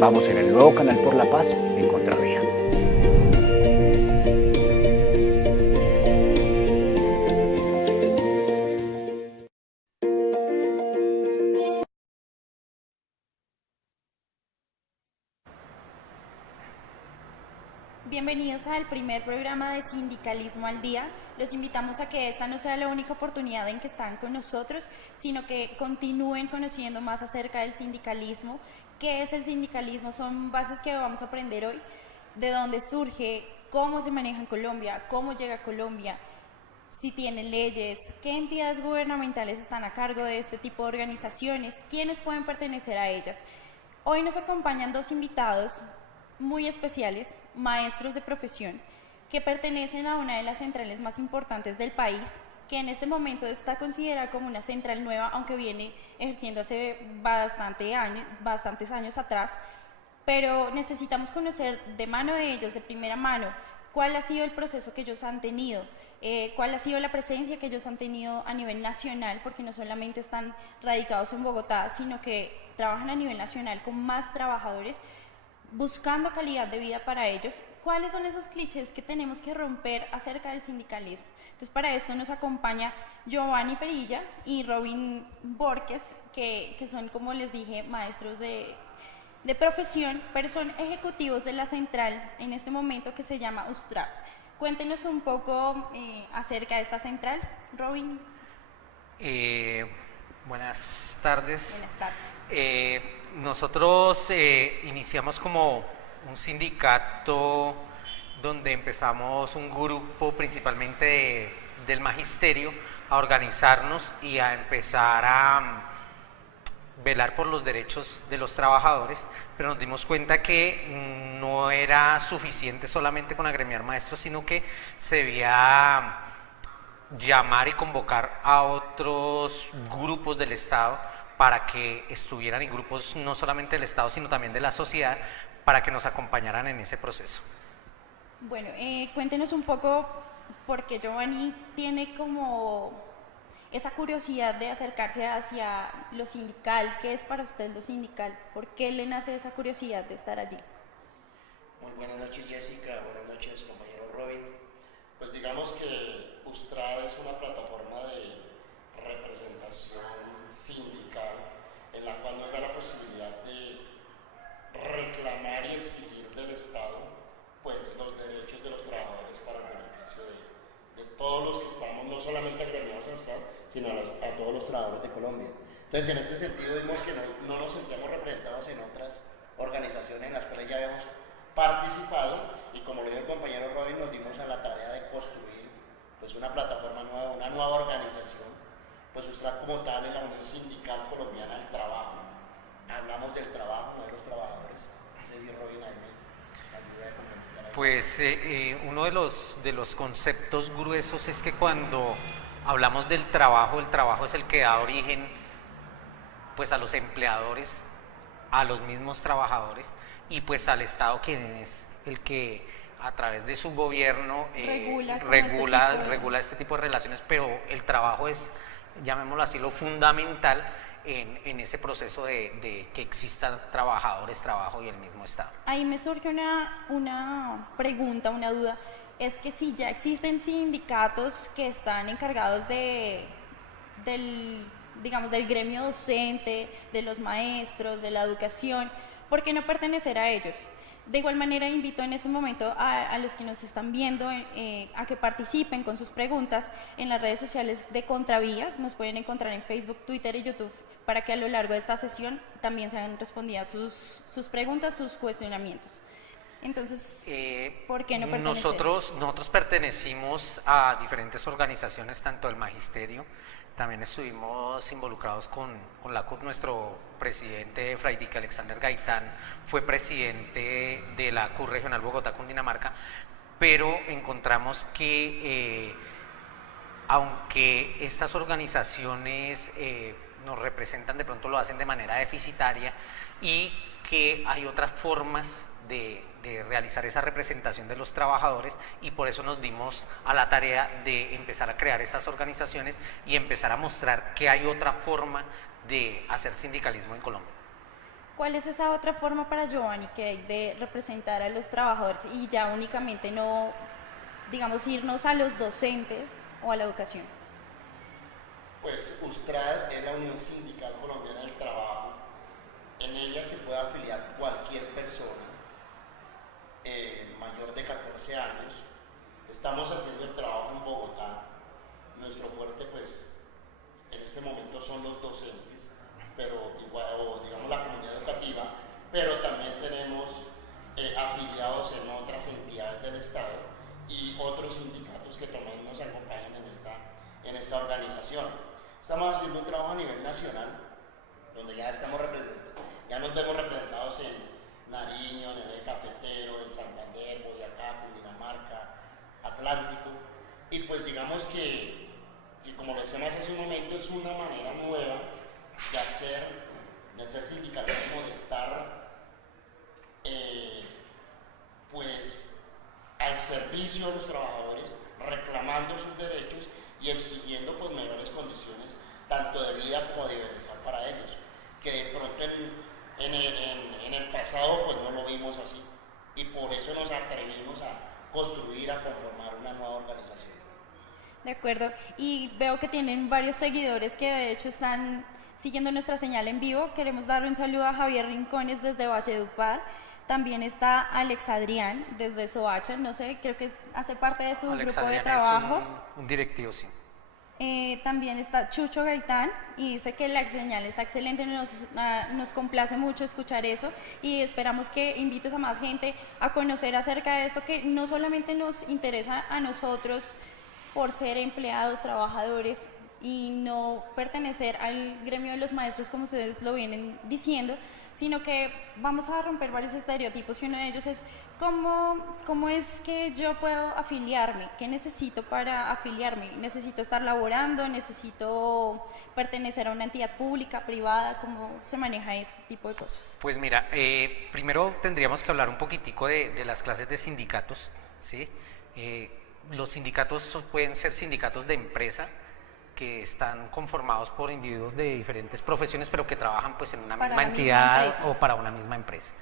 Vamos en el nuevo canal por la paz en Contravía. Bienvenidos al primer programa de Sindicalismo al Día. Los invitamos a que esta no sea la única oportunidad en que están con nosotros, sino que continúen conociendo más acerca del sindicalismo. ¿Qué es el sindicalismo? Son bases que vamos a aprender hoy, de dónde surge, cómo se maneja en Colombia, cómo llega a Colombia, si tiene leyes, qué entidades gubernamentales están a cargo de este tipo de organizaciones, quiénes pueden pertenecer a ellas. Hoy nos acompañan dos invitados muy especiales, maestros de profesión, que pertenecen a una de las centrales más importantes del país, que en este momento está considerada como una central nueva, aunque viene ejerciendo hace bastantes años atrás, pero necesitamos conocer de mano de ellos, de primera mano, cuál ha sido el proceso que ellos han tenido, cuál ha sido la presencia que ellos han tenido a nivel nacional, porque no solamente están radicados en Bogotá, sino que trabajan a nivel nacional con más trabajadores, buscando calidad de vida para ellos. ¿Cuáles son esos clichés que tenemos que romper acerca del sindicalismo? Entonces, para esto nos acompaña Giovanni Perilla y Robin Borges, que son, como les dije, maestros de profesión, pero son ejecutivos de la central en este momento que se llama USTRAP. Cuéntenos un poco acerca de esta central, Robin. Buenas tardes. Buenas tardes. Nosotros iniciamos como un sindicato donde empezamos un grupo principalmente del magisterio a organizarnos y a empezar a velar por los derechos de los trabajadores, pero nos dimos cuenta que no era suficiente solamente con agremiar maestros, sino que se debía llamar y convocar a otros grupos del Estado para que estuvieran en grupos no solamente del Estado, sino también de la sociedad, para que nos acompañaran en ese proceso. Bueno, cuéntenos un poco, porque Giovanni tiene como esa curiosidad de acercarse hacia lo sindical. ¿Qué es para usted lo sindical? ¿Por qué le nace esa curiosidad de estar allí? Muy buenas noches, Jessica. Buenas noches, compañero Robin. Pues digamos que USTRAD es una plataforma de representación sindical en la cual nos da la posibilidad de reclamar y exigir del Estado pues los derechos de los trabajadores para el beneficio de todos los que estamos, no solamente agremiados a USTRAD, sino a todos los trabajadores de Colombia. Entonces, en este sentido vimos que no nos sentíamos representados en otras organizaciones en las cuales ya habíamos participado, y como lo dijo el compañero Robin, nos dimos a la tarea de construir pues una plataforma nueva, una nueva organización. Pues USTRAD como tal es la Unión Sindical Colombiana del Trabajo. Hablamos del trabajo, no de los trabajadores. No sé si Robin ahí me ayuda a comentar. Pues uno de los conceptos gruesos es que cuando hablamos del trabajo, el trabajo es el que da origen pues a los empleadores, a los mismos trabajadores y pues al Estado, quien es el que a través de su gobierno regula este tipo de relaciones, pero el trabajo es, llamémoslo así, lo fundamental en ese proceso de que existan trabajadores, trabajo y el mismo Estado. Ahí me surge una pregunta, una duda. Es que si ya existen sindicatos que están encargados del gremio docente, de los maestros, de la educación, ¿por qué no pertenecer a ellos? De igual manera, invito en este momento a los que nos están viendo a que participen con sus preguntas en las redes sociales de Contravía. Nos pueden encontrar en Facebook, Twitter y YouTube, para que a lo largo de esta sesión también sean respondidas sus preguntas, sus cuestionamientos. Entonces, ¿por qué no pertenecer? Nosotros pertenecimos a diferentes organizaciones, tanto del magisterio, también estuvimos involucrados con la CUT. Nuestro presidente, Fray Dique Alexander Gaitán, fue presidente de la CUT Regional Bogotá-Cundinamarca, pero encontramos que aunque estas organizaciones nos representan, de pronto lo hacen de manera deficitaria, y que hay otras formas de realizar esa representación de los trabajadores, y por eso nos dimos a la tarea de empezar a crear estas organizaciones y empezar a mostrar que hay otra forma de hacer sindicalismo en Colombia. ¿Cuál es esa otra forma para Giovanni que hay de representar a los trabajadores y ya únicamente no, digamos, irnos a los docentes o a la educación? Pues USTRAD es la Unión Sindical Colombiana del Trabajo. En ella se puede afiliar cualquier persona mayor de 14 años. Estamos haciendo el trabajo en Bogotá. Nuestro fuerte, pues, en este momento son los docentes, pero igual, o digamos la comunidad educativa, pero también tenemos afiliados en otras entidades del Estado y otros sindicatos que también nos acompañan en esta organización. Estamos haciendo un trabajo a nivel nacional, donde ya nos vemos representados en Nariño, en el Eje Cafetero, en Santander, Boyacá, Cundinamarca, Atlántico, y pues digamos que como lo decíamos hace un momento, es una manera nueva de hacer sindicalismo, de estar pues al servicio de los trabajadores, reclamando sus derechos y exigiendo pues mayores condiciones tanto de vida como de bienestar para ellos, que de pronto en el pasado pues no lo vimos así, y por eso nos atrevimos a construir, a conformar una nueva organización. De acuerdo, y veo que tienen varios seguidores que de hecho están siguiendo nuestra señal en vivo. Queremos darle un saludo a Javier Rincones desde Valledupar. También está Alex Adrián desde Soacha, no sé, creo que hace parte de su Alex grupo Adrián de trabajo. Es un directivo, sí. También está Chucho Gaitán y dice que la señal está excelente, nos complace mucho escuchar eso y esperamos que invites a más gente a conocer acerca de esto que no solamente nos interesa a nosotros por ser empleados, trabajadores y no pertenecer al gremio de los maestros como ustedes lo vienen diciendo, sino que vamos a romper varios estereotipos y uno de ellos es ¿cómo es que yo puedo afiliarme? ¿Qué necesito para afiliarme? ¿Necesito estar laborando? ¿Necesito pertenecer a una entidad pública, privada? ¿Cómo se maneja este tipo de cosas? Pues mira, primero tendríamos que hablar un poquitico de las clases de sindicatos, ¿sí? Los sindicatos pueden ser sindicatos de empresa, que están conformados por individuos de diferentes profesiones, pero que trabajan pues en una misma entidad o para una misma empresa.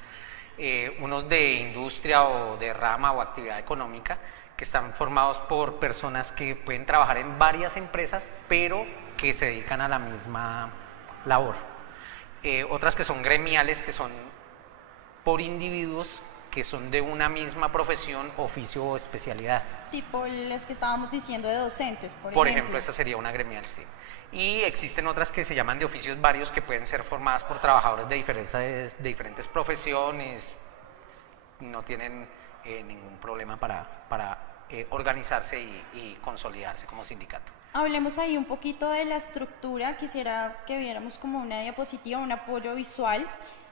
Unos de industria o de rama o actividad económica, que están formados por personas que pueden trabajar en varias empresas, pero que se dedican a la misma labor. Otras que son gremiales, que son por individuos que son de una misma profesión, oficio o especialidad. Tipo las que estábamos diciendo de docentes, por ejemplo. Esa sería una gremial, sí. Y existen otras que se llaman de oficios varios, que pueden ser formadas por trabajadores de diferentes profesiones, no tienen ningún problema para organizarse y consolidarse como sindicato. Hablemos ahí un poquito de la estructura, quisiera que viéramos como una diapositiva, un apoyo visual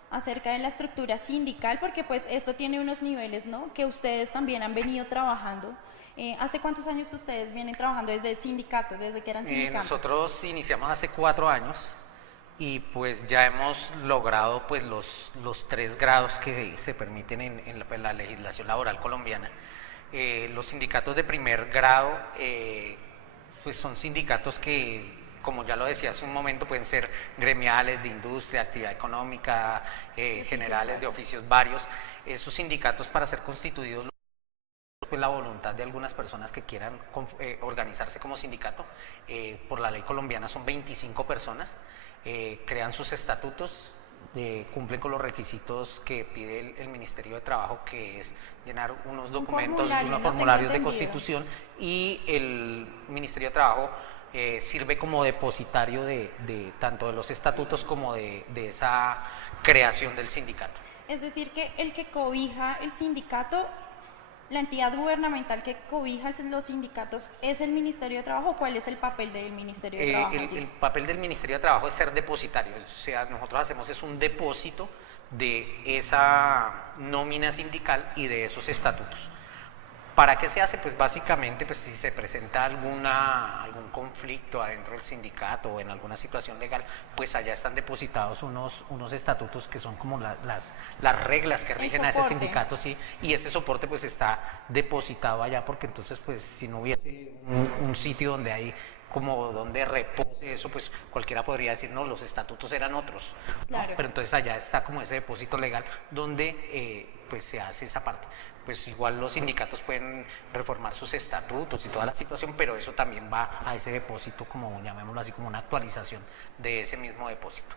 acerca de la estructura sindical, porque pues esto tiene unos niveles, ¿no?, que ustedes también han venido trabajando. ¿Hace cuántos años ustedes vienen trabajando desde el sindicato, desde que eran sindicatos? Nosotros iniciamos hace 4 años y pues ya hemos logrado pues los 3 grados que se permiten en la legislación laboral colombiana. Los sindicatos de primer grado pues son sindicatos que, como ya lo decía hace un momento, pueden ser gremiales, de industria, actividad económica, generales, de oficios varios. Esos sindicatos, para ser constituidos, pues la voluntad de algunas personas que quieran organizarse como sindicato, por la ley colombiana son 25 personas, crean sus estatutos, cumplen con los requisitos que pide el Ministerio de Trabajo, que es llenar unos documentos, unos formularios de constitución, y el Ministerio de Trabajo sirve como depositario de tanto de los estatutos como de esa creación del sindicato. Es decir, que el que cobija el sindicato, la entidad gubernamental que cobija los sindicatos, ¿es el Ministerio de Trabajo? ¿Cuál es el papel del Ministerio de Trabajo? El papel del Ministerio de Trabajo es ser depositario, o sea, nosotros hacemos es un depósito de esa nómina sindical y de esos estatutos. ¿Para qué se hace? Pues básicamente, pues si se presenta algún conflicto adentro del sindicato o en alguna situación legal, pues allá están depositados unos estatutos que son como las reglas que rigen a ese sindicato, sí, y ese soporte pues está depositado allá, porque entonces pues si no hubiese un sitio donde hay como donde repose eso, pues cualquiera podría decir, no, los estatutos eran otros, ¿no? Claro. Pero entonces allá está como ese depósito legal donde pues se hace esa parte. Pues igual los sindicatos pueden reformar sus estatutos y toda la situación, pero eso también va a ese depósito, como llamémoslo así, como una actualización de ese mismo depósito.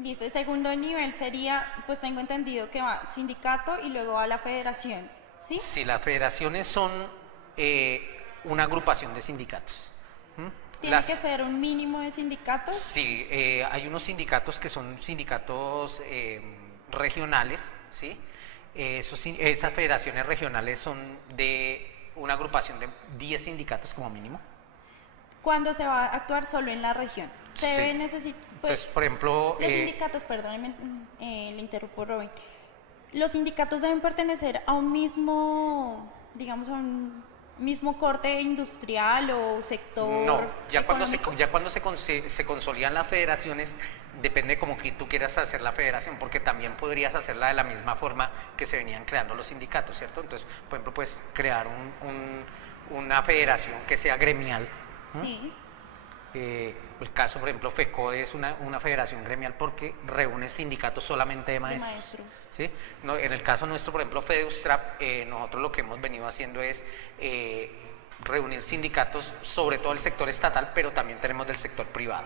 Listo, el segundo nivel sería, pues tengo entendido que va sindicato y luego va la federación, ¿sí? Sí, las federaciones son una agrupación de sindicatos. ¿Tiene que ser un mínimo de sindicatos? Sí, hay unos sindicatos que son sindicatos regionales, ¿sí? Esas federaciones regionales son de una agrupación de 10 sindicatos como mínimo. ¿Cuándo se va a actuar solo en la región? Se Sí. debe necesitar, pues, Entonces, por ejemplo... los sindicatos, perdónenme, le interrumpo, Robin. Los sindicatos deben pertenecer a un mismo, digamos, a un mismo corte industrial o sector. No, ya cuando económico. se consolidan las federaciones, depende como que tú quieras hacer la federación, porque también podrías hacerla de la misma forma que se venían creando los sindicatos, ¿cierto? Entonces, por ejemplo, puedes crear una federación que sea gremial. Sí. El caso, por ejemplo, FECODE es una federación gremial porque reúne sindicatos solamente de maestros. ¿Sí? No, en el caso nuestro, por ejemplo, FEDEUSTRAP, nosotros lo que hemos venido haciendo es reunir sindicatos, sobre todo del sector estatal, pero también tenemos del sector privado.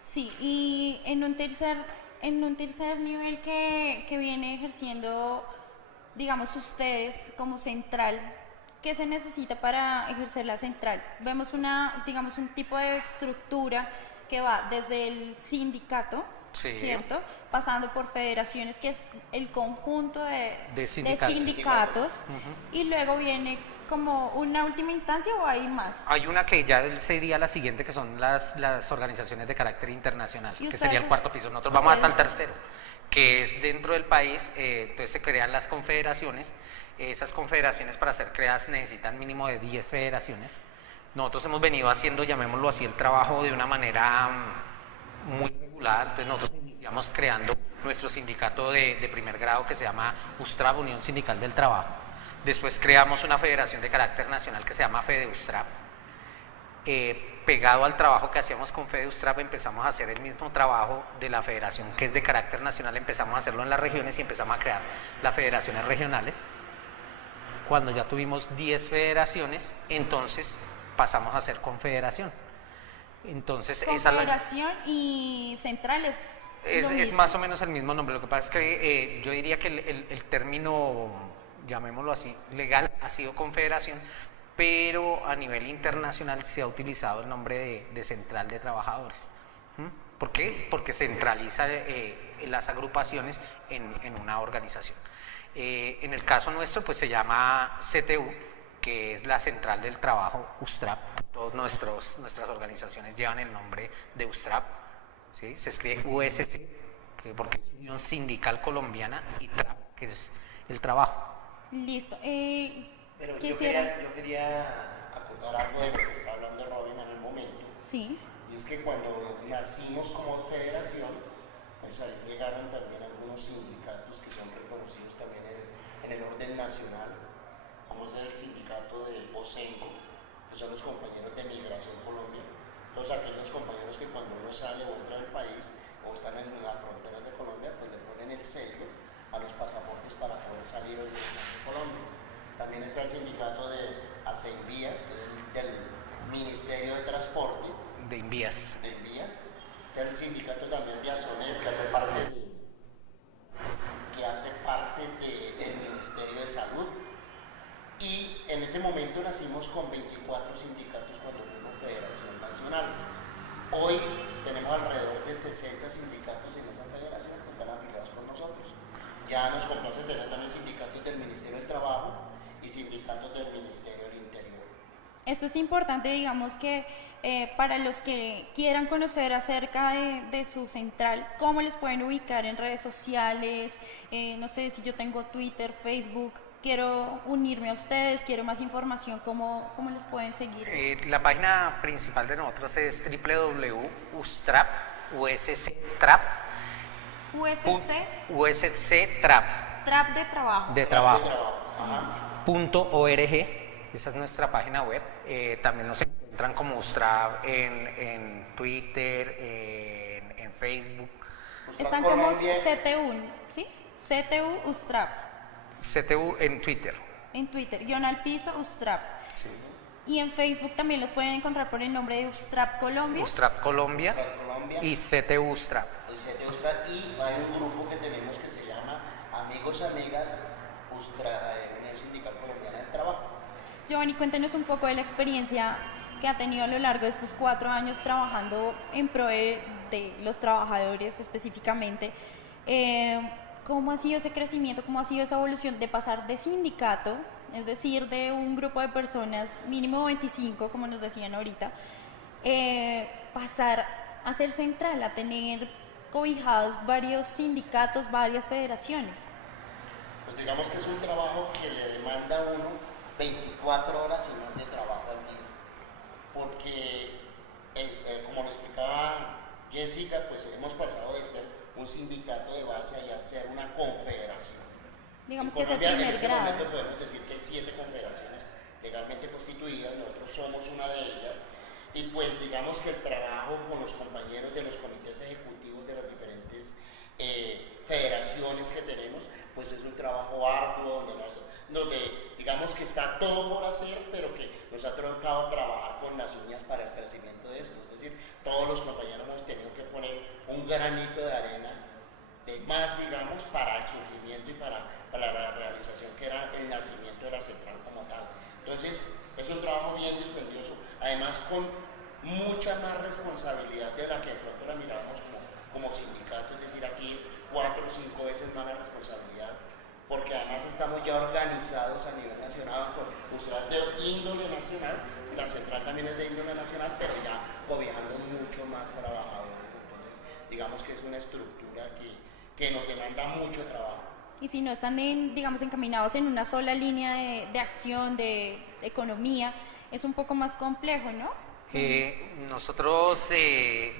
Sí, y en un tercer nivel que viene ejerciendo, digamos, ustedes como central, ¿qué se necesita para ejercer la central? Vemos digamos, un tipo de estructura que va desde el sindicato, Sí. ¿cierto? Pasando por federaciones, que es el conjunto de Uh-huh. sindicatos, y luego viene como una última instancia, ¿o hay más? Hay una que ya sería la siguiente, que son las organizaciones de carácter internacional, que sería el cuarto piso. Nosotros vamos hasta el tercero, que es dentro del país. Entonces se crean las confederaciones. Esas confederaciones, para ser creadas, necesitan mínimo de 10 federaciones. Nosotros hemos venido haciendo, llamémoslo así, el trabajo de una manera muy regular. Entonces nosotros iniciamos creando nuestro sindicato de primer grado, que se llama USTRAP, Unión Sindical del Trabajo. Después creamos una federación de carácter nacional que se llama FEDEUSTRAP. Pegado al trabajo que hacíamos con FEDEUSTRAP, empezamos a hacer el mismo trabajo de la federación que es de carácter nacional, empezamos a hacerlo en las regiones y empezamos a crear las federaciones regionales. Cuando ya tuvimos 10 federaciones, entonces pasamos a hacer confederación. Entonces, confederación y centrales. Es más o menos el mismo nombre. Lo que pasa es que yo diría que el término, llamémoslo así, legal ha sido confederación, pero a nivel internacional se ha utilizado el nombre de central de trabajadores. ¿Por qué? Porque centraliza las agrupaciones en una organización. En el caso nuestro, pues se llama CTU, que es la Central del Trabajo USTRAP. Todas nuestras organizaciones llevan el nombre de USTRAP, ¿sí? Se escribe USC, porque es Unión Sindical Colombiana, y TRAP, que es el trabajo. Listo. Pero yo quería acotar algo de lo que está hablando Robin en el momento. Sí. Y es que cuando nacimos como federación, pues ahí llegaron también algunos sindicatos que son reconocidos también en el orden nacional, como es el sindicato de OSENCO, que son los compañeros de Migración Colombia, todos aquellos compañeros que cuando uno sale o entra del país o están en las fronteras de Colombia, pues le ponen el sello a los pasaportes para poder salir o ingresar de Colombia. También está el sindicato de ACENVÍAS, que es del Ministerio de Transporte. De Invías. Está el sindicato también de ASONES, que hace parte del Ministerio de Salud. Y en ese momento nacimos con 24 sindicatos cuando fuimos Federación Nacional. Hoy tenemos alrededor de 60 sindicatos en esa federación que están afiliados con nosotros. Ya nos complace tener también sindicatos del Ministerio del Trabajo y sindicatos del Ministerio del Interior. Esto es importante, digamos que para los que quieran conocer acerca de su central, cómo les pueden ubicar en redes sociales, no sé si yo tengo Twitter, Facebook, quiero unirme a ustedes, quiero más información, ¿cómo les pueden seguir? La página principal de nosotros es www.ustrap, USCtrap, USCtrap, Trap de trabajo. .org. Esa es nuestra página web. También nos encuentran como Ustrap en Twitter, en Facebook. Están como CTU, ¿sí? CTU Ustrap. CTU en Twitter. En Twitter, _, Ustrap. Sí. Y en Facebook también los pueden encontrar por el nombre de Ustrap Colombia. Ustrap Colombia y CTU Ustrap. El CTU Ustrap, y hay un grupo que tenemos que se llama Amigos Amigas Unión Sindical Colombiana del Trabajo. Giovanni, cuéntenos un poco de la experiencia que ha tenido a lo largo de estos 4 años trabajando en pro de los trabajadores específicamente. ¿Cómo ha sido ese crecimiento, cómo ha sido esa evolución de pasar de sindicato, es decir, de un grupo de personas, mínimo 25, como nos decían ahorita, pasar a ser central, a tener cobijados varios sindicatos, varias federaciones? Pues digamos que es un trabajo que le demanda a uno 24 horas y más de trabajo al día, porque como lo explicaba Jessica, pues hemos pasado de ser un sindicato de base a ser una confederación. Digamos en que es el Colombia, primer en este grado. momento podemos decir que hay 7 confederaciones legalmente constituidas, nosotros somos una de ellas, y pues digamos que el trabajo con los compañeros de los comités ejecutivos de las diferentes federaciones que tenemos, pues es un trabajo arduo donde digamos que está todo por hacer, pero que nos ha tocado trabajar con las uñas para el crecimiento de esto. Es decir, todos los compañeros hemos tenido que poner un granito de arena de más, digamos, para el surgimiento y para la realización que era el nacimiento de la central como tal. Entonces, es un trabajo bien dispendioso, además con mucha más responsabilidad de la que de pronto la miramos como sindicato, es decir, aquí es 4 o 5 veces más la responsabilidad, porque además estamos ya organizados a nivel nacional, usted es de índole nacional, la central también es de índole nacional, pero ya cobijando mucho más trabajadores. Entonces, digamos que es una estructura que nos demanda mucho trabajo. Y si no están, digamos, encaminados en una sola línea de acción, de economía, es un poco más complejo, ¿no? Nosotros, te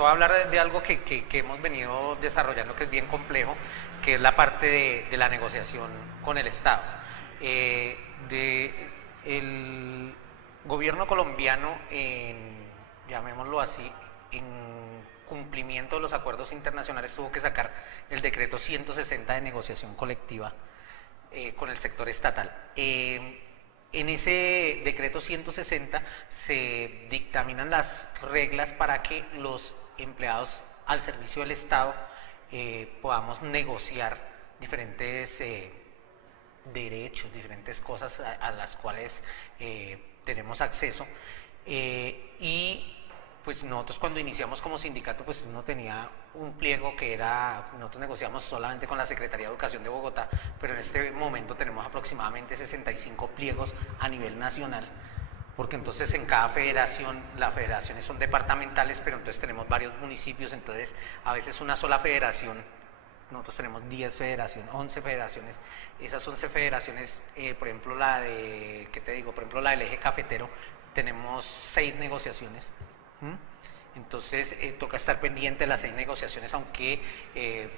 voy a hablar de algo que hemos venido desarrollando, que es bien complejo, que es la parte de la negociación con el Estado. El gobierno colombiano, llamémoslo así, en cumplimiento de los acuerdos internacionales, tuvo que sacar el decreto 160 de negociación colectiva con el sector estatal. En ese decreto 160 se dictaminan las reglas para que los empleados al servicio del Estado podamos negociar diferentes derechos, diferentes cosas a las cuales tenemos acceso. Y pues nosotros cuando iniciamos como sindicato, pues uno tenía un pliego que era, nosotros negociamos solamente con la Secretaría de Educación de Bogotá, pero en este momento tenemos aproximadamente 65 pliegos a nivel nacional, porque entonces en cada federación, las federaciones son departamentales, pero entonces tenemos varios municipios, entonces a veces una sola federación, nosotros tenemos 10 federaciones, 11 federaciones, esas 11 federaciones, por ejemplo la de, ¿qué te digo? Por ejemplo la del eje cafetero, tenemos 6 negociaciones. Entonces toca estar pendiente de las 6 negociaciones, aunque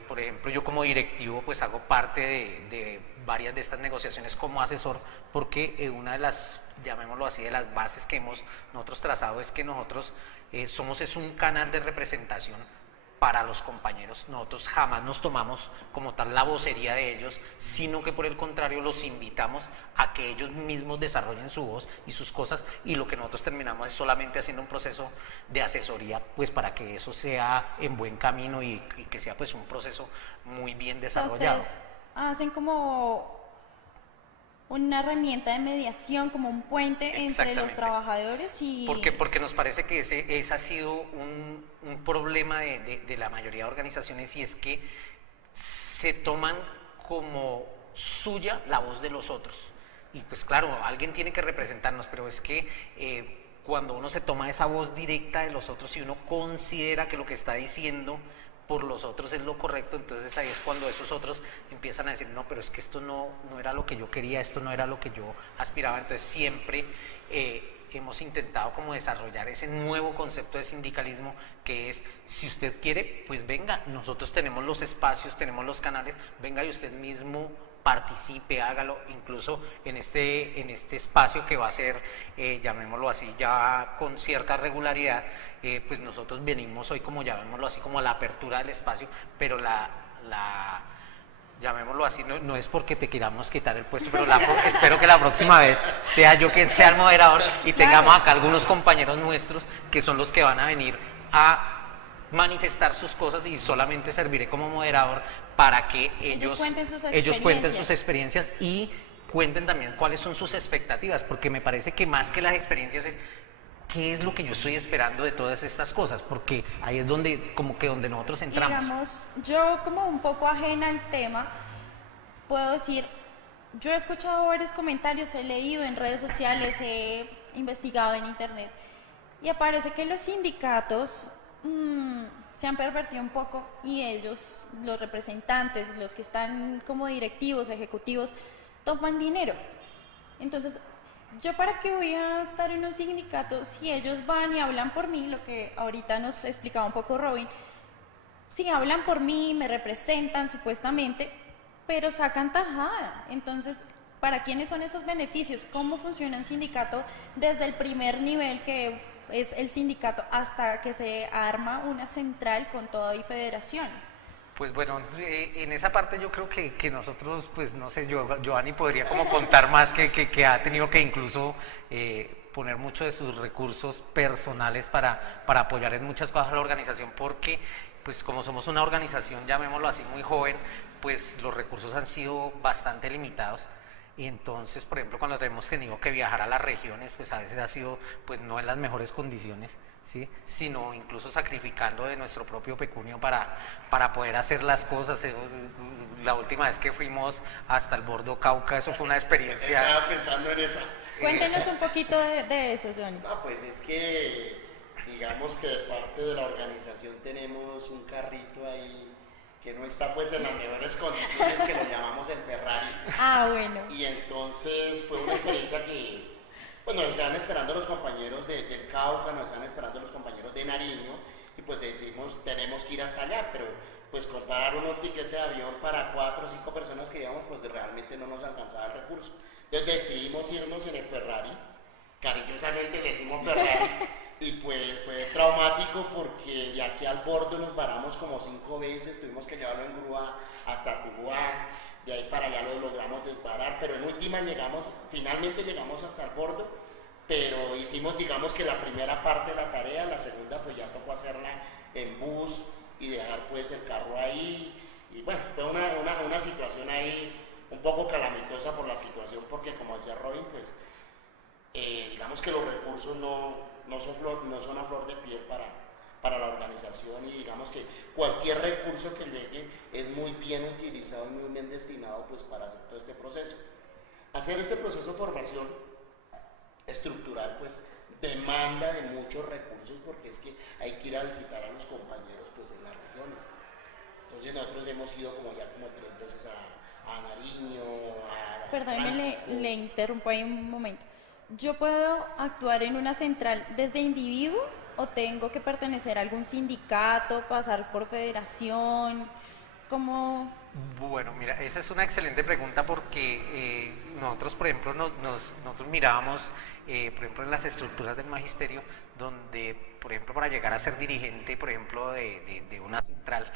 por ejemplo yo como directivo pues hago parte de varias de estas negociaciones como asesor, porque una de las, llamémoslo así, de las bases que hemos nosotros trazado es que nosotros somos un canal de representación para los compañeros. Nosotros jamás nos tomamos como tal la vocería de ellos, sino que por el contrario los invitamos a que ellos mismos desarrollen su voz y sus cosas, y lo que nosotros terminamos es solamente haciendo un proceso de asesoría, pues para que eso sea en buen camino y que sea pues un proceso muy bien desarrollado. Ustedes hacen como una herramienta de mediación, como un puente entre los Exactamente. trabajadores y... Porque nos parece que ese ha sido un problema de la mayoría de organizaciones, y es que se toman como suya la voz de los otros. Y pues claro, alguien tiene que representarnos, pero es que cuando uno se toma esa voz directa de los otros y uno considera que lo que está diciendo por los otros es lo correcto, entonces ahí es cuando esos otros empiezan a decir, no, pero es que esto no era lo que yo quería, esto no era lo que yo aspiraba. Entonces siempre hemos intentado como desarrollar ese nuevo concepto de sindicalismo, que es, si usted quiere, pues venga, nosotros tenemos los espacios, tenemos los canales, venga y usted mismo participe, hágalo, incluso en este espacio que va a ser, llamémoslo así, ya con cierta regularidad, pues nosotros venimos hoy como, llamémoslo así, como a la apertura del espacio, pero llamémoslo así, no es porque te queramos quitar el puesto, pero espero que la próxima vez sea yo quien sea el moderador y tengamos acá algunos compañeros nuestros que son los que van a venir a manifestar sus cosas, y solamente serviré como moderador para que ellos cuenten sus experiencias y cuenten también cuáles son sus expectativas, porque me parece que más que las experiencias es qué es lo que yo estoy esperando de todas estas cosas, porque ahí es donde donde nosotros entramos. Digamos, yo como un poco ajena al tema, puedo decir, yo he escuchado varios comentarios, he leído en redes sociales, he investigado en internet, y aparece que los sindicatos se han pervertido un poco, y ellos, los representantes, los que están como directivos, ejecutivos, toman dinero. Entonces, ¿yo para qué voy a estar en un sindicato si ellos van y hablan por mí? Lo que ahorita nos explicaba un poco Robin, si hablan por mí, me representan supuestamente, pero sacan tajada. Entonces, ¿para quiénes son esos beneficios? ¿Cómo funciona un sindicato desde el primer nivel, que es el sindicato, hasta que se arma una central con todo y federaciones? Pues bueno, en esa parte yo creo que nosotros, pues no sé, Giovanni podría como contar más, que ha tenido que incluso poner mucho de sus recursos personales para apoyar en muchas cosas a la organización, porque pues como somos una organización, llamémoslo así, muy joven, pues los recursos han sido bastante limitados. Y entonces, por ejemplo, cuando hemos tenido que viajar a las regiones, pues a veces ha sido pues no en las mejores condiciones, ¿sí? Sino incluso sacrificando de nuestro propio pecunio para poder hacer las cosas. La última vez que fuimos hasta el Bordo Cauca, eso fue una experiencia. Estaba pensando en esa. Cuéntenos un poquito de eso, Johnny. No, pues es que digamos que de parte de la organización tenemos un carrito ahí que no está pues en las mejores condiciones, que lo llamamos el Ferrari. Ah, bueno. Y entonces fue una experiencia que pues nos estaban esperando los compañeros del Cauca, nos estaban esperando los compañeros de Nariño, y pues decimos, tenemos que ir hasta allá, pero pues comprar un ticket de avión para 4 o 5 personas que íbamos, pues realmente no nos alcanzaba el recurso. Entonces decidimos irnos en el Ferrari, cariñosamente le decimos Ferrari, y pues fue traumático porque de aquí al Bordo nos varamos como 5 veces, tuvimos que llevarlo en grúa hasta Tuluá, de ahí para allá lo logramos desbarar, pero en última finalmente llegamos hasta el Bordo, pero hicimos, digamos, que la primera parte de la tarea, la segunda pues ya tocó hacerla en bus y dejar pues el carro ahí, y bueno, fue una situación ahí un poco calamitosa por la situación, porque como decía Robin, pues digamos que los recursos no son a flor de piel para la organización, y digamos que cualquier recurso que llegue es muy bien utilizado y muy bien destinado pues para hacer todo este proceso. Hacer este proceso de formación estructural pues demanda de muchos recursos, porque es que hay que ir a visitar a los compañeros pues en las regiones. Entonces nosotros hemos ido como 3 veces a Nariño, Perdóneme, le interrumpo ahí un momento. ¿Yo puedo actuar en una central desde individuo o tengo que pertenecer a algún sindicato, pasar por federación? ¿Cómo? Bueno, mira, esa es una excelente pregunta, porque nosotros, por ejemplo, nosotros mirábamos, por ejemplo, en las estructuras del magisterio, donde, por ejemplo, para llegar a ser dirigente, por ejemplo, de una central,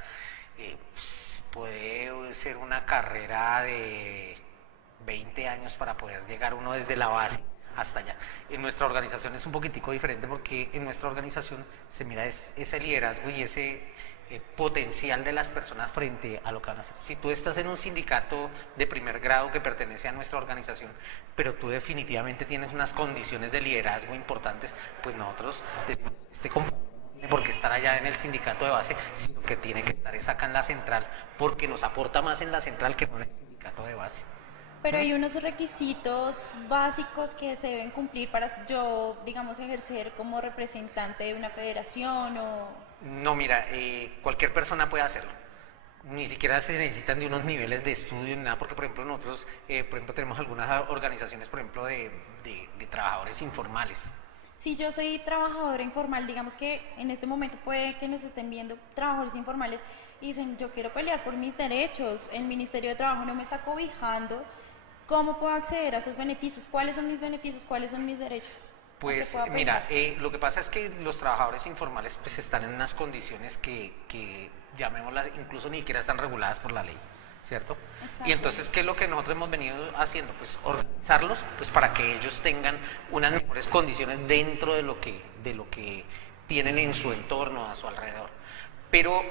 puede ser una carrera de 20 años para poder llegar uno desde la base hasta allá. En nuestra organización es un poquitico diferente, porque en nuestra organización se mira ese liderazgo y potencial de las personas frente a lo que van a hacer. Si tú estás en un sindicato de primer grado que pertenece a nuestra organización, pero tú definitivamente tienes unas condiciones de liderazgo importantes, pues nosotros decimos, este compañero no tiene por qué estar allá en el sindicato de base, sino que tiene que estar es acá en la central, porque nos aporta más en la central que no en el sindicato de base. Pero hay unos requisitos básicos que se deben cumplir para yo, digamos, ejercer como representante de una federación o... No, mira, cualquier persona puede hacerlo. Ni siquiera se necesitan de unos niveles de estudio ni nada, porque por ejemplo nosotros, por ejemplo, tenemos algunas organizaciones, por ejemplo, de trabajadores informales. Si yo soy trabajadora informal, digamos que en este momento puede que nos estén viendo trabajadores informales y dicen, yo quiero pelear por mis derechos, el Ministerio de Trabajo no me está cobijando, ¿cómo puedo acceder a esos beneficios? ¿Cuáles son mis beneficios? ¿Cuáles son mis derechos? Pues mira, lo que pasa es que los trabajadores informales pues están en unas condiciones que llamémoslas, incluso ni siquiera están reguladas por la ley, ¿cierto? Exacto. Y entonces, ¿qué es lo que nosotros hemos venido haciendo? Pues organizarlos pues para que ellos tengan unas mejores condiciones dentro de lo que tienen en su entorno, a su alrededor. Pero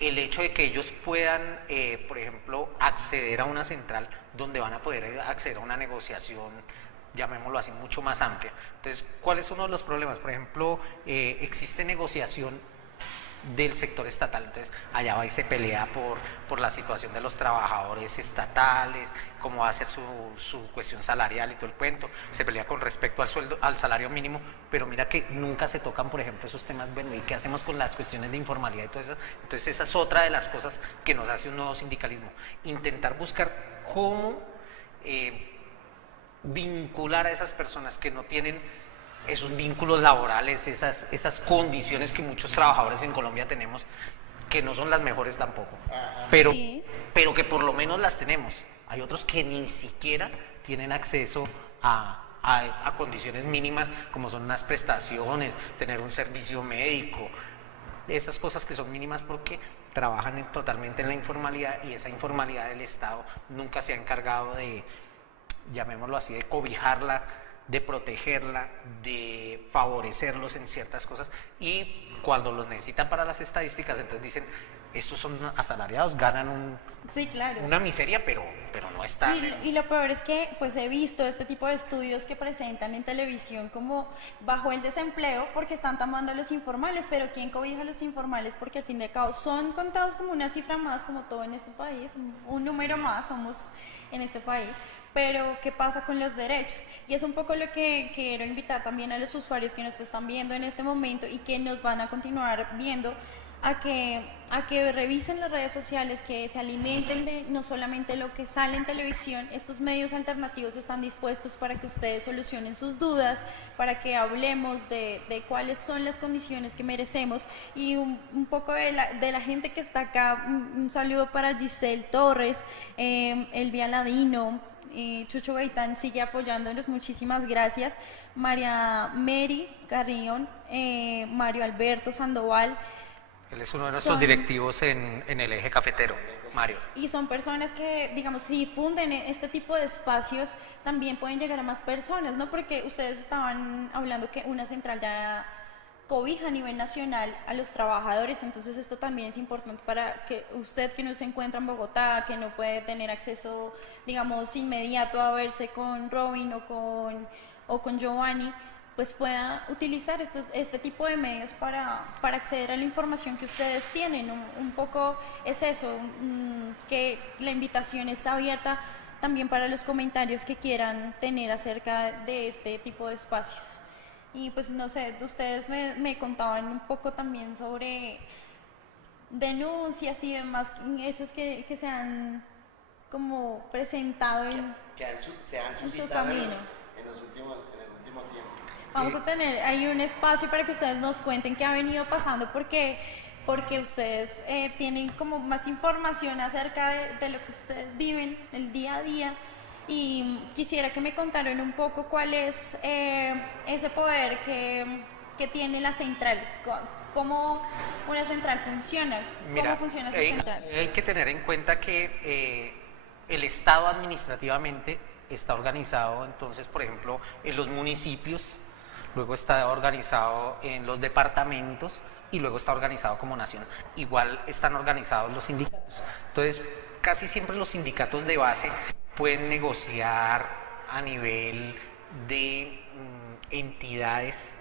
el hecho de que ellos puedan, por ejemplo, acceder a una central donde van a poder acceder a una negociación, llamémoslo así, mucho más amplia. Entonces, ¿cuál es uno de los problemas? Por ejemplo, existe negociación del sector estatal, entonces allá va y se pelea por la situación de los trabajadores estatales, cómo va a ser su cuestión salarial y todo el cuento, se pelea con respecto al sueldo, al salario mínimo, pero mira que nunca se tocan, por ejemplo, esos temas, bueno, ¿y qué hacemos con las cuestiones de informalidad y todo eso? Entonces esa es otra de las cosas que nos hace un nuevo sindicalismo, intentar buscar cómo vincular a esas personas que no tienen esos vínculos laborales, esas condiciones que muchos trabajadores en Colombia tenemos, que no son las mejores tampoco, pero, Sí. pero que por lo menos las tenemos. Hay otros que ni siquiera tienen acceso a condiciones mínimas, como son unas prestaciones, tener un servicio médico, esas cosas que son mínimas porque trabajan totalmente en la informalidad, y esa informalidad del Estado nunca se ha encargado de, llamémoslo así, de cobijarla, de protegerla, de favorecerlos en ciertas cosas, y cuando los necesitan para las estadísticas, entonces dicen, estos son asalariados, ganan Sí, claro. una miseria, pero no están. Y lo peor es que pues he visto este tipo de estudios que presentan en televisión como bajo el desempleo porque están tomando a los informales, pero ¿quién cobija a los informales? Porque al fin de cabo son contados como una cifra más, como todo en este país, un número más somos en este país, pero ¿qué pasa con los derechos? Y es un poco lo que quiero invitar también a los usuarios que nos están viendo en este momento y que nos van a continuar viendo, a que revisen las redes sociales, que se alimenten de no solamente lo que sale en televisión. Estos medios alternativos están dispuestos para que ustedes solucionen sus dudas, para que hablemos de cuáles son las condiciones que merecemos, y un poco de la gente que está acá. Un saludo para Giselle Torres, Elvia Ladino, Chucho Gaitán sigue apoyándonos, muchísimas gracias. María Mary Carrión, Mario Alberto Sandoval. Él es uno de nuestros directivos en el eje cafetero, Mario. Y son personas que, digamos, si difunden este tipo de espacios, también pueden llegar a más personas, ¿no? Porque ustedes estaban hablando que una central ya cobija a nivel nacional a los trabajadores, entonces esto también es importante para que usted, que no se encuentra en Bogotá, que no puede tener acceso, digamos, inmediato a verse con Robin o con Giovanni, pues pueda utilizar este tipo de medios para acceder a la información que ustedes tienen. Un poco es eso, que la invitación está abierta también para los comentarios que quieran tener acerca de este tipo de espacios. Y pues no sé, ustedes me contaban un poco también sobre denuncias y demás hechos que se han como presentado se han en su suscitado camino. en el último tiempo. Vamos a tener ahí un espacio para que ustedes nos cuenten qué ha venido pasando, porque ustedes tienen como más información acerca de lo que ustedes viven el día a día, y quisiera que me contaran un poco cuál es ese poder que tiene la central, cómo una central funciona, cómo funciona su central. Hay que tener en cuenta que el Estado administrativamente está organizado, entonces, por ejemplo, en los municipios, luego está organizado en los departamentos, y luego está organizado como nación. Igual están organizados los sindicatos. Entonces, casi siempre los sindicatos de base pueden negociar a nivel de entidades,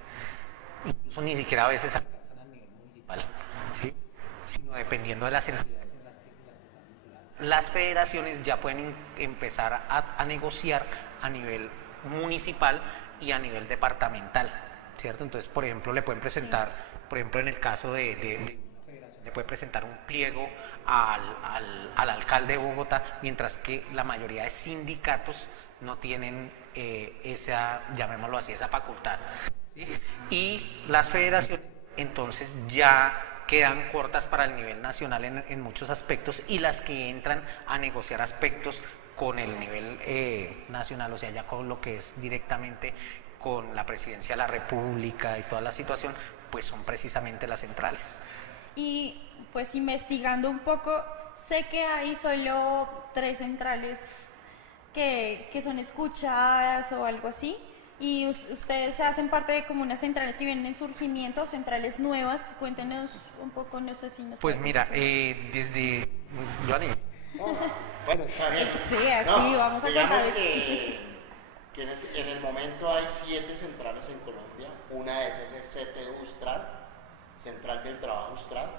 incluso ni siquiera a veces alcanzan al nivel municipal, ¿sí? Sino dependiendo de las entidades en las que las federaciones ya pueden empezar a negociar a nivel municipal y a nivel departamental, ¿cierto? Entonces, por ejemplo, le pueden presentar, por ejemplo, en el caso de una federación, le puede presentar un pliego al alcalde de Bogotá, mientras que la mayoría de sindicatos no tienen esa, llamémoslo así, esa facultad, ¿sí? Y las federaciones entonces ya quedan cortas para el nivel nacional en muchos aspectos, y las que entran a negociar aspectos con el nivel nacional, o sea, ya con lo que es directamente con la presidencia de la República y toda la situación, pues son precisamente las centrales. Y pues investigando un poco, sé que hay solo 3 centrales que son escuchadas o algo así, y ustedes hacen parte de como unas centrales que vienen en surgimiento, centrales nuevas. Cuéntenos un poco, no sé si nos... Pues mira, desde... Johnny. Bueno, está bien. Sí, así vamos a digamos contar. que en el momento hay 7 centrales en Colombia. Una de esas es CTU Ustral, Central del Trabajo Ustral.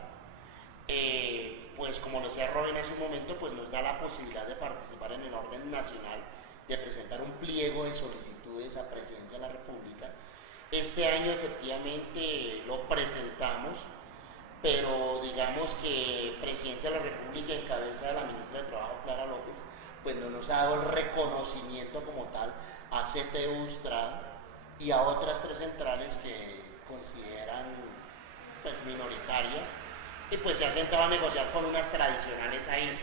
Pues como lo decía Robin hace un momento, pues nos da la posibilidad de participar en el orden nacional, de presentar un pliego de solicitudes a Presidencia de la República. Este año efectivamente lo presentamos, pero digamos que Presidencia de la República, en cabeza de la ministra de Trabajo, Clara López, pues no nos ha dado el reconocimiento como tal a CTU Ustral y a otras 3 centrales que consideran pues minoritarias, y pues se ha sentado a negociar con unas tradicionales ahí.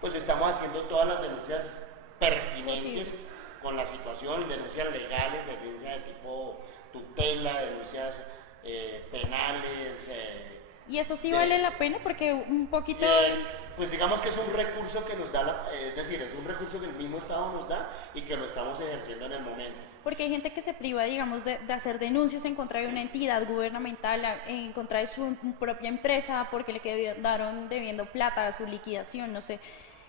Pues estamos haciendo todas las denuncias pertinentes con la situación, denuncias legales, denuncias de tipo tutela, denuncias penales. ¿Y eso sí vale la pena? Porque un poquito... pues digamos que es un recurso que nos da, es decir, es un recurso que el mismo Estado nos da y que lo estamos ejerciendo en el momento. Porque hay gente que se priva, digamos, de hacer denuncias en contra de una entidad gubernamental, en contra de su propia empresa, porque le quedaron debiendo plata a su liquidación, no sé.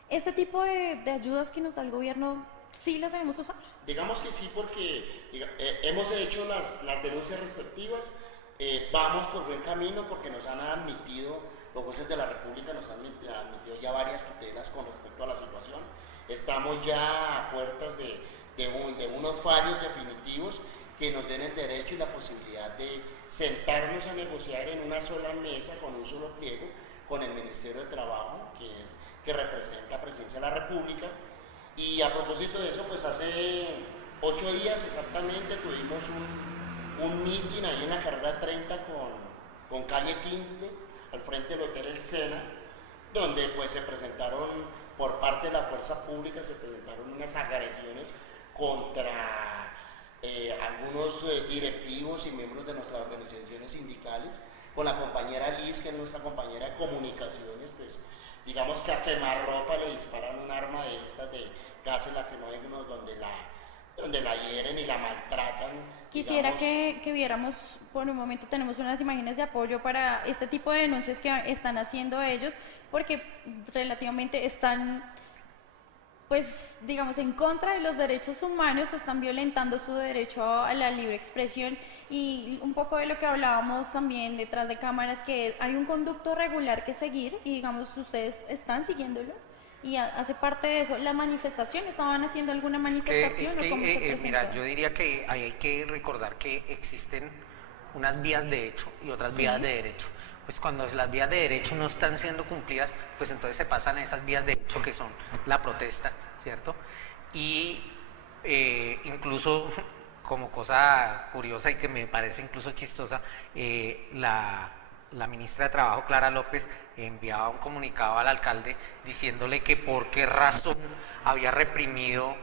¿Este tipo de ayudas que nos da el gobierno, sí las debemos usar? Digamos que sí, porque hemos hecho las denuncias respectivas, vamos por buen camino porque nos han admitido, los jueces de la República nos han admitido ya varias tutelas con respecto a la situación. Estamos ya a puertas de unos fallos definitivos que nos den el derecho y la posibilidad de sentarnos a negociar en una sola mesa con un solo pliego con el Ministerio de Trabajo, que representa a Presidencia de la República. Y a propósito de eso, pues hace 8 días exactamente tuvimos un meeting ahí en la carrera 30 con calle 15, al frente del Hotel El Sena, donde pues se presentaron por parte de la fuerza pública, se presentaron unas agresiones contra algunos directivos y miembros de nuestras organizaciones sindicales, con la compañera Liz, que es nuestra compañera de comunicaciones, pues digamos que a quemarropa le disparan un arma de estas de gases lacrimógenos donde la hieren y la maltratan. Quisiera que viéramos, por un momento tenemos unas imágenes de apoyo para este tipo de denuncias que están haciendo ellos, porque relativamente están, pues digamos, en contra de los derechos humanos, están violentando su derecho a la libre expresión, y un poco de lo que hablábamos también detrás de cámaras, que hay un conducto regular que seguir, y digamos, ustedes están siguiéndolo. Y hace parte de eso, la manifestación, ¿estaban haciendo alguna manifestación? Mira, yo diría que hay que recordar que existen unas vías de hecho y otras vías de derecho. Pues cuando las vías de derecho no están siendo cumplidas, pues entonces se pasan a esas vías de hecho que son la protesta, ¿cierto? Y incluso, como cosa curiosa y que me parece incluso chistosa, la ministra de Trabajo, Clara López, enviaba un comunicado al alcalde diciéndole que por qué razón había reprimido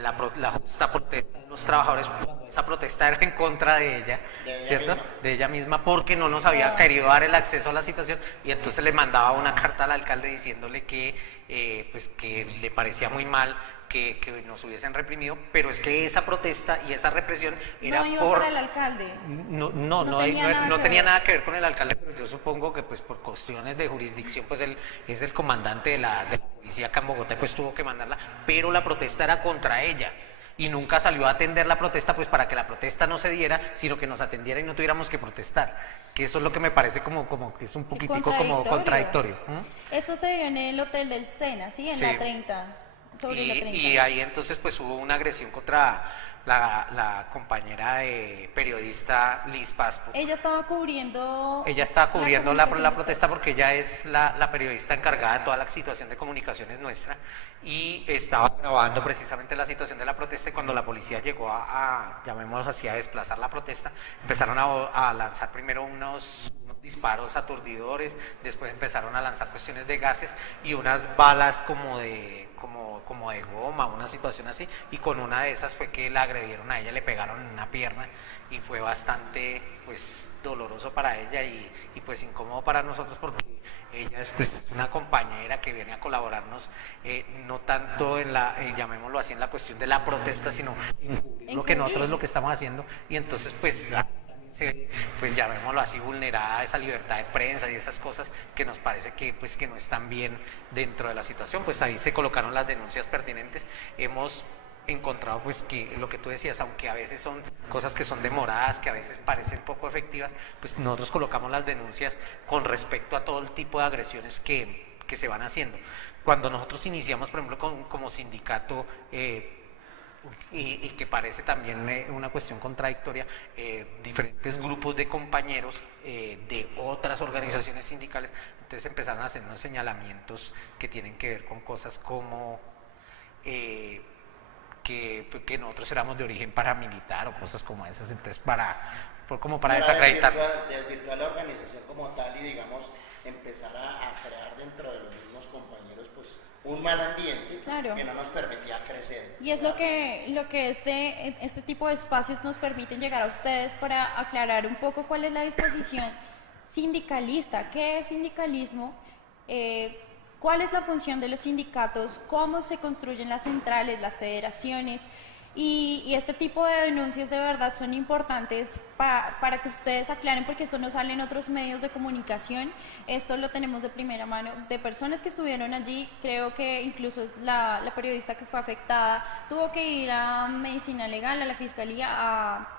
la justa protesta de los trabajadores, cuando esa protesta era en contra de ella, ¿cierto? De ella misma, porque no nos había querido dar el acceso a la situación, y entonces le mandaba una carta al alcalde diciéndole que pues que le parecía muy mal que nos hubiesen reprimido, pero es que esa protesta y esa represión era no iba por el alcalde. No tenía nada que ver con el alcalde, pero yo supongo que pues por cuestiones de jurisdicción, pues él es el comandante de la policía acá en Bogotá, pues tuvo que mandarla, pero la protesta era contra ella. Y nunca salió a atender la protesta, pues para que la protesta no se diera, sino que nos atendiera y no tuviéramos que protestar. Que eso es lo que me parece como que es un poquitico como contradictorio. Eso se vio en el Hotel del Sena, ¿sí? En la 30, sobre la 30. Y ahí entonces pues hubo una agresión contra la compañera periodista Liz Paspo. Ella estaba cubriendo la protesta porque ella es la periodista encargada de toda la situación de comunicaciones nuestra y estaba grabando precisamente la situación de la protesta y cuando la policía llegó llamémoslo así, a desplazar la protesta, empezaron a lanzar primero unos disparos aturdidores, después empezaron a lanzar cuestiones de gases y unas balas como de goma, una situación así, y con una de esas fue que la agredieron a ella, le pegaron en una pierna y fue bastante pues doloroso para ella y pues incómodo para nosotros porque ella es pues una compañera que viene a colaborarnos, no tanto en llamémoslo así, en la cuestión de la protesta, sino en lo que nosotros es lo que estamos haciendo y entonces pues llamémoslo así, vulnerada esa libertad de prensa y esas cosas que nos parece que pues que no están bien dentro de la situación, pues ahí se colocaron las denuncias pertinentes. Hemos encontrado pues que lo que tú decías, aunque a veces son cosas que son demoradas, que a veces parecen poco efectivas, pues nosotros colocamos las denuncias con respecto a todo el tipo de agresiones que se van haciendo. Cuando nosotros iniciamos, por ejemplo, como sindicato, y que parece también una cuestión contradictoria, diferentes grupos de compañeros de otras organizaciones sindicales, entonces empezaron a hacer unos señalamientos que tienen que ver con cosas como que nosotros éramos de origen paramilitar o cosas como esas, entonces para desacreditarnos. Desvirtuar la organización como tal y digamos empezar a crear dentro de los mismos compañeros pues un mal ambiente que no nos permitía crecer. Y es lo que este tipo de espacios nos permiten llegar a ustedes para aclarar un poco cuál es la disposición sindicalista, qué es sindicalismo, cuál es la función de los sindicatos, cómo se construyen las centrales, las federaciones, y este tipo de denuncias de verdad son importantes para que ustedes aclaren, porque esto no sale en otros medios de comunicación, esto lo tenemos de primera mano, de personas que estuvieron allí. Creo que incluso es la periodista que fue afectada, tuvo que ir a medicina legal, a la fiscalía, a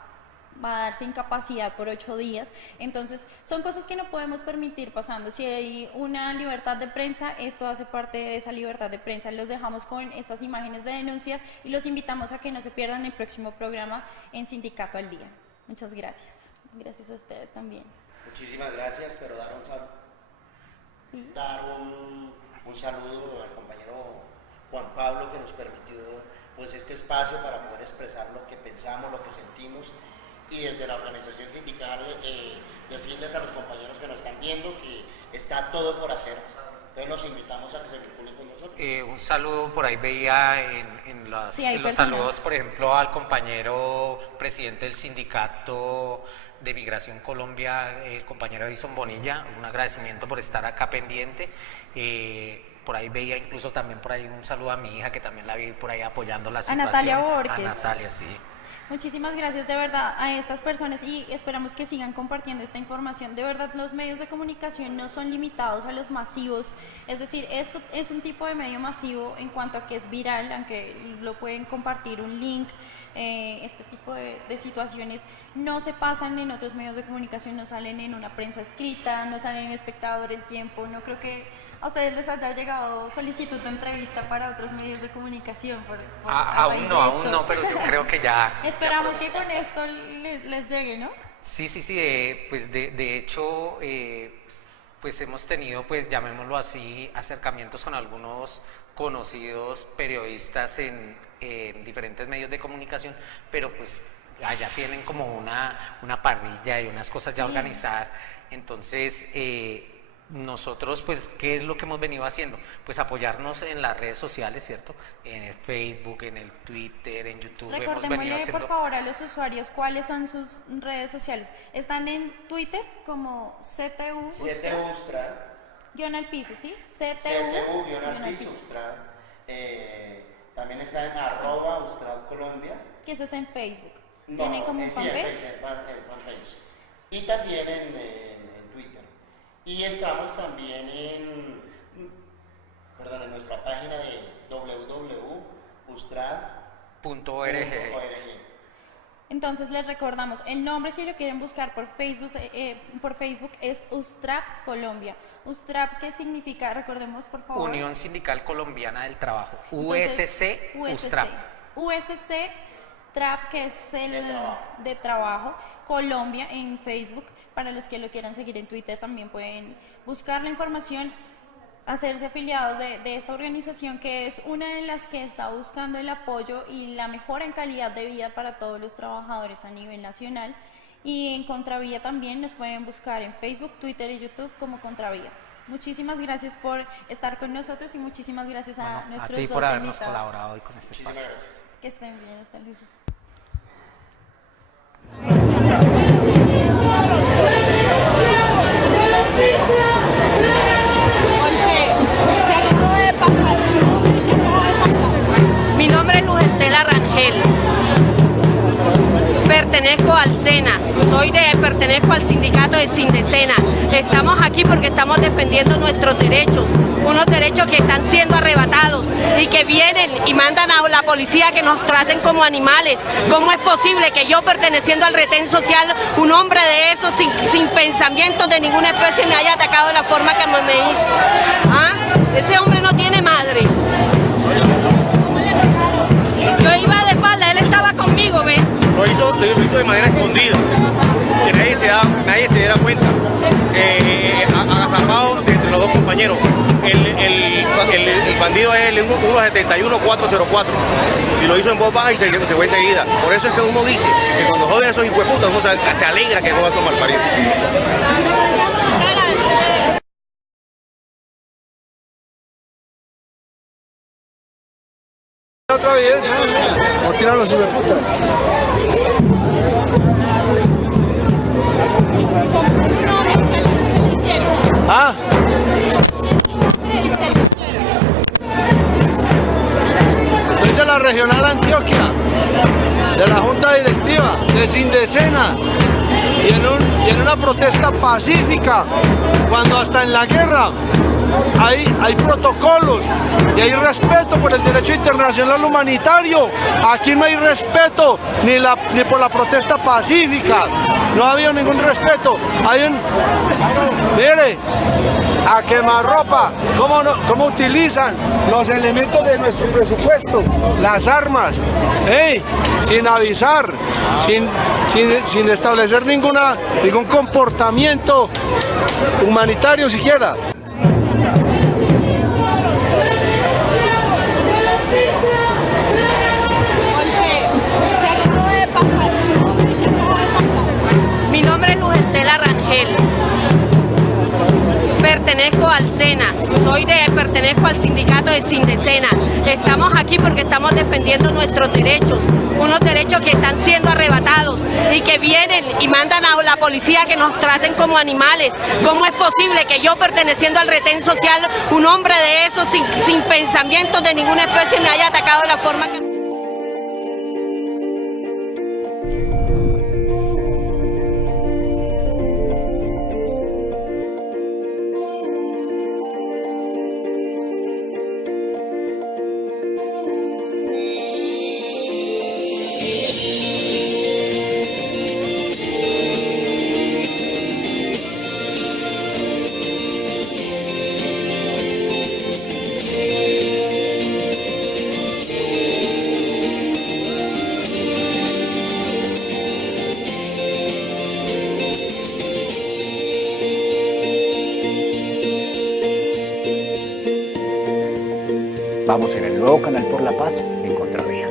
darse incapacidad por 8 días, entonces son cosas que no podemos permitir pasando. Si hay una libertad de prensa, esto hace parte de esa libertad de prensa. Los dejamos con estas imágenes de denuncia y los invitamos a que no se pierdan el próximo programa en Sindicato al Día. Muchas gracias. Gracias a ustedes también. Muchísimas gracias, pero dar un saludo al compañero Juan Pablo, que nos permitió pues este espacio para poder expresar lo que pensamos, lo que sentimos, y desde la organización sindical decirles a los compañeros que nos están viendo que está todo por hacer. Entonces los invitamos a que se vinculen con nosotros. Un saludo, por ahí veía en los saludos, por ejemplo, al compañero presidente del sindicato de Migración Colombia, el compañero Edison Bonilla, un agradecimiento por estar acá pendiente. Por ahí veía incluso también por ahí un saludo a mi hija, que también la vi por ahí apoyando la situación. A Natalia Borges. A Natalia, sí. Muchísimas gracias de verdad a estas personas y esperamos que sigan compartiendo esta información. De verdad, los medios de comunicación no son limitados a los masivos, es decir, esto es un tipo de medio masivo en cuanto a que es viral, aunque lo pueden compartir un link. Este tipo de situaciones no se pasan en otros medios de comunicación, no salen en una prensa escrita, no salen en Espectador, El Tiempo. No creo que a ustedes les haya llegado solicitud de entrevista para otros medios de comunicación. Aún no, pero yo creo que ya. Esperamos que con esto les llegue, ¿no? Sí, pues de hecho, pues hemos tenido, pues llamémoslo así, acercamientos con algunos conocidos periodistas en diferentes medios de comunicación, pero pues allá tienen como una parrilla y unas cosas ya organizadas. Entonces, nosotros, pues, ¿qué es lo que hemos venido haciendo? Pues apoyarnos en las redes sociales, ¿cierto? En el Facebook, en el Twitter, en YouTube. Recordémosle, por favor, a los usuarios cuáles son sus redes sociales. Están en Twitter como CTU Ustra. Guión al piso, ¿sí? CTU guión al piso Ustra. También está en @USTRAD-Colombia. Que ese es en Facebook. No, ¿Tiene como un sí, fanpage? en fanpage. Y también en Twitter. Y estamos también en nuestra página de www.ustrad.org. Entonces les recordamos, el nombre si lo quieren buscar por Facebook es USTRAP Colombia. USTRAP, ¿qué significa? Recordemos por favor. Unión Sindical Colombiana del Trabajo. Entonces, USC, USC TRAP, que es el de trabajo, Colombia en Facebook. Para los que lo quieran seguir en Twitter también pueden buscar la información, hacerse afiliados de esta organización, que es una de las que está buscando el apoyo y la mejora en calidad de vida para todos los trabajadores a nivel nacional. Y en Contravía también nos pueden buscar en Facebook, Twitter y YouTube como Contravía. Muchísimas gracias por estar con nosotros y muchísimas gracias a nuestros ti dos por habernos invitados. colaborado hoy con este espacio. Gracias. Que estén bien, hasta luego. Mi nombre es Luz Estela Rangel. Pertenezco al SENA, pertenezco al sindicato de Sindecena. Estamos aquí porque estamos defendiendo nuestros derechos, unos derechos que están siendo arrebatados y que vienen y mandan a la policía que nos traten como animales. ¿Cómo es posible que yo, perteneciendo al retén social, un hombre de esos sin pensamientos de ninguna especie, me haya atacado de la forma que me hizo? ¿Ah? Ese hombre no tiene madre. Yo iba de espalda, él estaba conmigo, ¿ves? Lo hizo de manera escondida, que nadie se diera cuenta, agazapado entre los dos compañeros. El bandido es el 171-404 y lo hizo en voz baja y se fue enseguida. Por eso es que uno dice que cuando joden a esos hijueputas uno se alegra que jodan a esos malparidos. Otra vez, o tiran los hijueputas. Ah. Soy de la Regional Antioquia, de la Junta Directiva, de Sindecena, y en una protesta pacífica, cuando hasta en la guerra hay protocolos y hay respeto por el derecho internacional humanitario. Aquí no hay respeto ni por la protesta pacífica, no ha habido ningún respeto. Mire, a quemarropa, cómo utilizan los elementos de nuestro presupuesto, las armas, sin avisar, sin establecer ningún comportamiento humanitario siquiera. Mi nombre es Luz Estela Rangel. Pertenezco al SENA, pertenezco al sindicato de Sindecena. Estamos aquí porque estamos defendiendo nuestros derechos, unos derechos que están siendo arrebatados y que vienen y mandan a la policía que nos traten como animales. ¿Cómo es posible que yo, perteneciendo al retén social, un hombre de esos sin pensamientos de ninguna especie, me haya atacado de la forma que... Vamos en el nuevo canal por la paz en Contravía.